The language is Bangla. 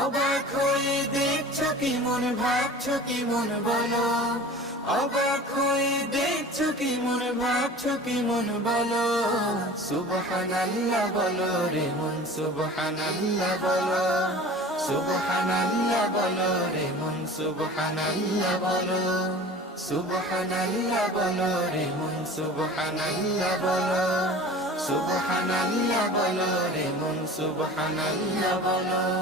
অবাক হয়ে দেখছো কি মন, ভাবছো কি মন বলো। অবাক হয়ে দেখছো কি মন, ভাবছো কি মন বলো। সুবহানাল্লাহ বলো রে মন, সুবহানাল্লাহ বলো। সুবহানাল্লাহ বলো রে মন, সুবহানাল্লাহ বলো। সুবহানাল্লাহ বলো রে মন, সুবহানাল্লাহ বলো। সুবহানাল্লাহ বলো রে মন, সুবহানাল্লাহ বলো।